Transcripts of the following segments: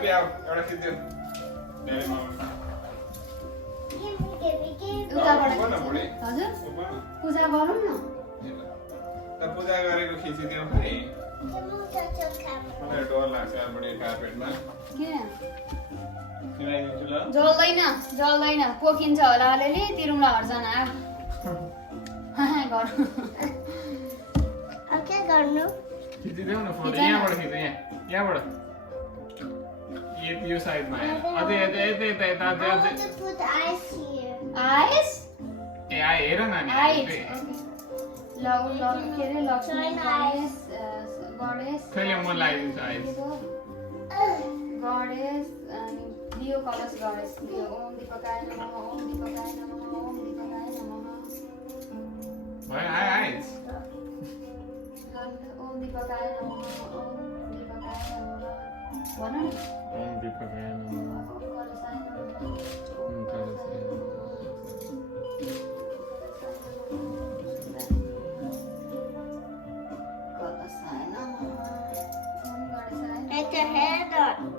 छोरी आऊ एउटा खिच्दियो ड्याडी मम उताबाट भन बुढी हजुर भन पूजा गरौँ न त पूजा गरेको खिचिदियो फेरि मलाई डर लाग्छ बुढी कार्पेटमा के किनाइदिन्छु ल जल्दैन पोखिन्छ होला अलिअलि तिरौँला हर्जना गरौँ खिचिदेऊ न फोटो यहाँबाट खिच यहाँबाट यो साइडमा अझै आइस ए आइ हेर न नि आइस ल के अरे लक्ष्मी गणेश कहिले म लगाइदिन्छु आइस गणेश अनि दियो कलश गणेश दियो ओम दीपकाय नमः ओम दीपकाय नमः ओम दीपकाय नमः भयो आइस ओम दीपकाय नमः ओम दीपकाय नमः भन न ओम दीपकाय नमः कलशाय नमः ओम कलशाय नमः कलशाय नमः ओम गणेशाय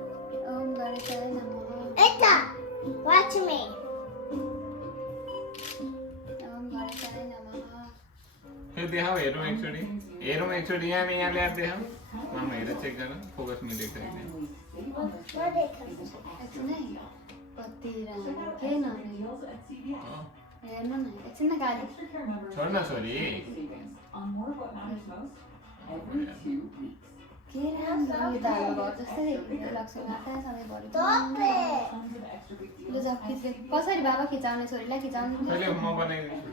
नमः ओम गणेशाय नमः Watch me. ओम गणेशाय नमः त्यो देखाऊ हेरौँ एकचोटि यहाँ ल्याएर देखाऊ मामा हेरेर चेक गर फोकसमा देख्छ कि एकछिन है कति राम्रो के नहुने हेर्नु न एकछिन न गाली छोड न छोरी के राम्रो यो त हाम्रो घर जस्तै देखिन्छ लक्ष्मी माता सधैँभरि Stop it. लु जाऊ खिच्दै कसरी बाबा खिचाउने छोरीलाई खिचाउनु कहिले म बनाइदिन्छु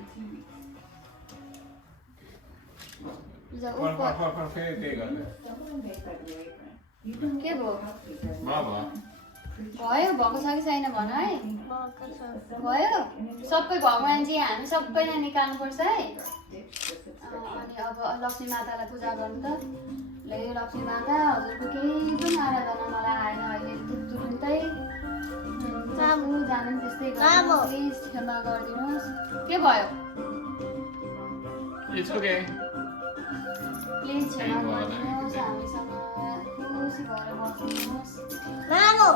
लु जाऊ फर फेरि त्यही गर्ने के भयो भयो भयो भएको छ कि छैन भन है भयो सबै भगवान्जी हामी सबैलाई निकाल्नुपर्छ है अनि अब लक्ष्मी मातालाई पूजा गर्नु त ल यो लक्ष्मी माता हजुरको केही पनि आराधना मलाई आएन अहिले तुरुन्तै जानु जानु त्यस्तै गर्नु प्लिज क्षमा गरिदिनुहोस् के भयो It's okay. प्लिज क्षमा गरिदिनुहोस् हामीसँग खुसी भएर बस्नुहोस् Mamo.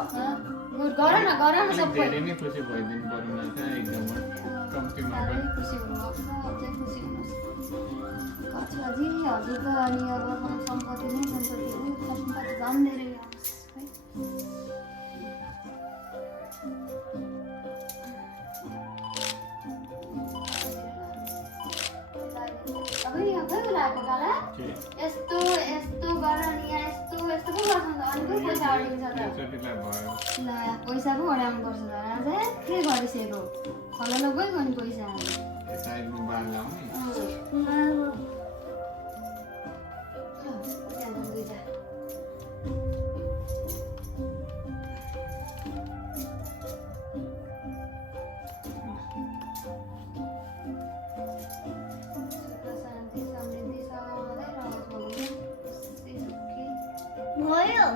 गुड गर न अलिक सबै धेरै नै खुसी भइदिनु पर्यो माछा एकदमै कम्तीमा साह्रै पनि खुसी हुनुभएको छ अझै खुसी हुनुहोस् कक्षाजी हजुरको अनि अब सम्पत्ति नै सम्पत्ति हो सम्पत्ति झन् धेरै आओस् है अब यहाँ कोही बोलाएको काला यस्तो यस्तो गर नि यहाँ यस्तो यस्तो पो गर्छ नि त अनि कोही पैसा अडिन्छ त एकचोटिलाई भयो ला पैसा पो अडाउनु पर्छ त राजा के गरिसकेको फलालो गयो भने पैसा साइडमा बाल लाउने Mamo. दुईटा शान्ति समृद्धि सधैँ रहोस् भगवान् भयो.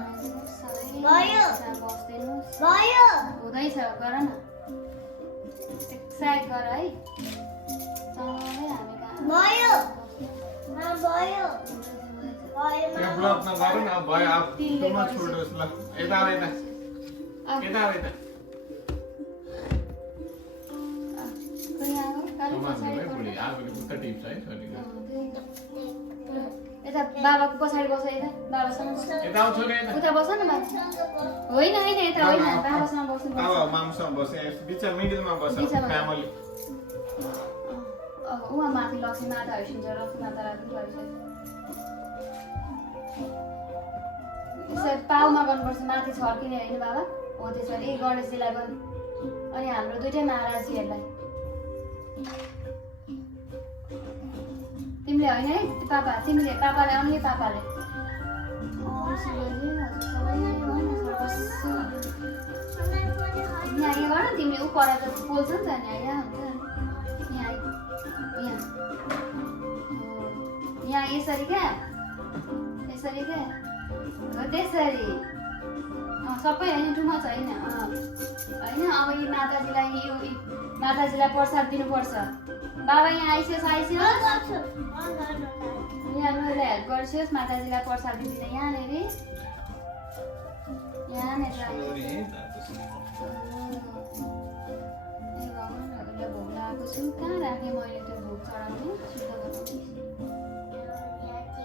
भयो बस्दिनुहोस् भयो. हुँदैछ गर न एक्साइट गर है सँगै हामी कहाँ भयो. Ma भयो. भयो. यो ब्लक नगरौँ न अब भयो अब तुमा छोडोस् ल यता आऊ यता यता आऊ यता खोइ आएको काली तुमा पछाडि है बुढी आगोले उता टिप्छ है छोरीको यता बाबाको पछाडि बस यता बाबासँग यता आऊ छोरी यता उता बस न बाबा होइन होइन यता होइन बाबासँग बस्नु अब मामसँग बसे बिचमा मिडलमा बस बिचमा। फ्यामिली अब उहाँ माथि लक्ष्मी माता हरिसिन्छ लक्ष्मी मातालाई पनि गरिसक्यो यसरी पाउमा गर्नुपर्छ माथि छर्किने होइन बाबा हो त्यसरी गणेशजीलाई पनि अनि हाम्रो दुइटै महाराजजीहरूलाई तिमीले होइन है पापा तिमीले पापाले अन्य पापाले ओम शिवजी हजुर सबै यहाँ गर न तिमीले ऊ पढाएर त पोल्छ नि त यहाँ हुन्छ यहाँ यहाँ यहाँ यसरी क्या यसरी क्या हो त्यसरी सबै होइन टु मच होइन होइन अब यी माताजीलाई यो माताजीलाई प्रसाद दिनुपर्छ बाबा यहाँ आइसियोस् यहाँ मैले हेल्प गर्छियोस् माताजीलाई प्रसाद दिँदैन यहाँनिर यहाँनिर राखेको सुनौरी छु। है तातो सुन। ए भगवानहरूलाई भोग लगाएको छु। कहाँ राखेँ मैले त्यो भोग चढाउने शुद्ध गराउने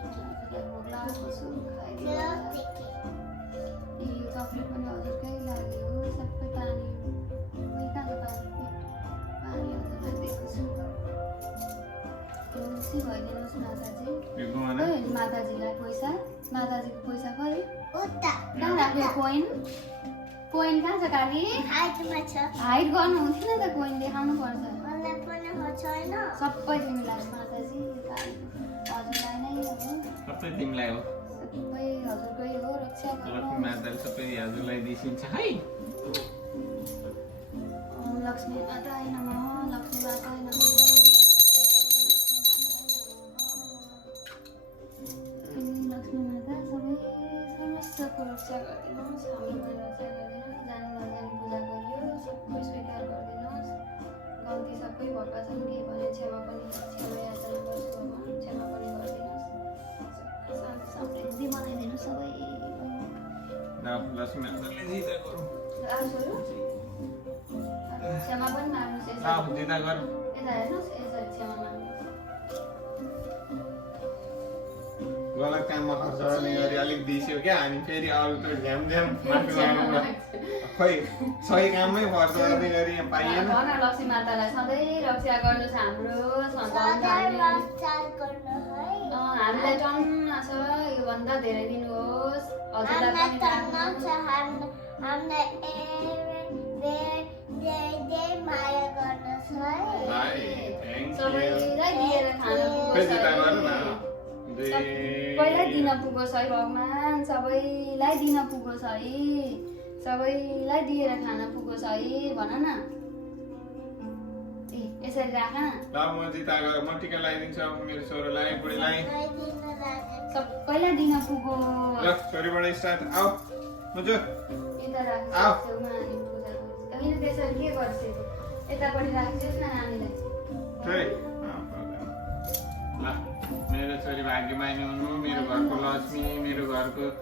हजुरलाई भोग लगाएको छु। खाइदिनु होला। ए यो चक्लेट पनि हजुरकै लाग्यो सबै पानी खै कहाँ छ पानी पानी हजुरलाई दिएको छु। खुसी भइदिनुहोस् माताजी। यो गहना खै माताजीलाई पैसा माताजीको पैसा खै उता कहाँ राख्यो कोइन कोइन कहाँ छ काली हाइटमा छ हाइड गर्नु हुन्थेन त कोइन देखाउनु पर्छ मलाई पनि हो छैन सबै तिमीलाई माताजी हजुरलाई नै हो सबै तिमीलाई हो। सबै हजुरकै हो रक्षा लक्ष्मी गर्नु माताले सबै हजुरलाई दिइन्छ है। लक्ष्मी माताय नमः लक्ष्मी माताय नमः लक्ष्मी माता सबै समस्तको रक्षा गरिदिनुहोस् हामीलाई रक्षा गरिदिनुहोस् जानी नजानी पूजा गरियो सबै स्वीकार गरिदिनुहोस् गल्ती सबै भएका छन् के भने क्षमा पनि क्षमा याचना गर्छु भगवान् क्षमा पनि गरिदिनुहोस् शान्ति समृद्धि बनाइदिनु सबै ल लक्ष्मी माताले जिता गरौँ। आफूहरू क्षमा पनि माग्नुहोस् ल यसरी जिता गर। यता हेर्नुहोस् यसरी क्षमा माग्नुहोस् गलत काममा खर्च गर्ने गरी अलिक दिइसक्यो क्या अनि फेरि अरू त झ्याम झ्याम माफी माग्नु खै सही काममै खर्च गर्ने गरी यहाँ पाइएन। भन लक्ष्मी मातालाई सधैँ रक्षा गर्नुहोस् हाम्रो सधैँ सन्तान रक्षा गर्नु है हामीलाई टन्न छ योभन्दा धेरै दिनुहोस् हजुरलाई हामीलाई पनि तन्न राख्नुहोस्। छ हामीलाई धेरै माया गर्नुहोस् है भाइ थ्याङ्क यू। सबैलाई दिएर खान खै पुगोस् जिता है। गर्नु न। सबैलाई दिन पुगोस् है भगवान् सबैलाई दिन पुगोस् है सबैलाई दिएर खान पुगोस् है भन न ए यसरी राख न ल म जिता गर म टिका लगाइदिन्छु अब मेरो छोरालाई बुढीलाई। दिन राखेको सबैलाई दिन पुगोस् ल छोरीबाट स्टार्ट आऊ मुजु यता राख्छु आऊ। छेउमा हामी पूजा गर्छ होइन त्यसरी के गर्छ यतापट्टि राखिदियोस् न नानीलाई छोरी ल मेरो छोरी भाग्यमानी हुनु मेरो घरको लक्ष्मी मेरो घरको